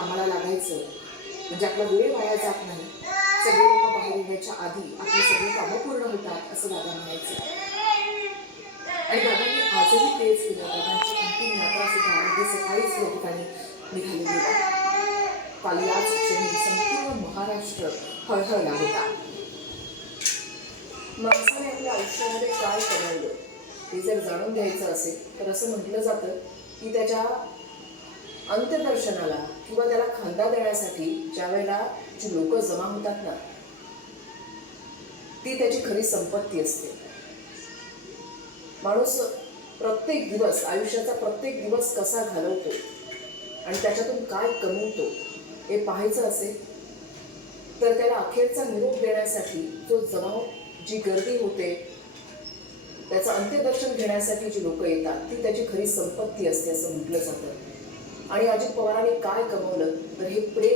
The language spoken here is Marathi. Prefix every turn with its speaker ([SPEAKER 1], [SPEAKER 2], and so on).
[SPEAKER 1] कामाला लागायचं. म्हणजे आपला वेळ वाया जात नाही. सगळे लोक बाहेर येण्याच्या आधी आपली सगळी कामं पूर्ण होतात असं दादा म्हणायचं. आणि दादांनी आजही तेच केलं. दादांची अंतिम यात्रा सुद्धा अगदी सकाळीच या ठिकाणी निघालेली होती. काल याच क्षणी संपूर्ण महाराष्ट्र हळहळला होता. माणसाने आपल्या आयुष्यामध्ये काय कमावलं हे जर जाणून घ्यायचं असेल तर असं म्हटलं जातं की त्याच्या अंत्यदर्शनाला किंवा त्याला खांदा देण्यासाठी ज्या वेळेला जी लोक जमा होतात ना ती त्याची खरी संपत्ती असते. माणूस प्रत्येक दिवस आयुष्याचा प्रत्येक दिवस कसा घालवतो आणि त्याच्यातून काय कमवतो हे पाहायचं असेल तर त्याला अखेरचा निरोप देण्यासाठी जो जमाव जी गर्दी होते त्याचं अंत्यदर्शन घेण्यासाठी जी लोक येतात ती त्याची खरी संपत्ती असते असं म्हटलं जातं. आणि अजित पवारांनी काय कमवलं तर हे प्रेम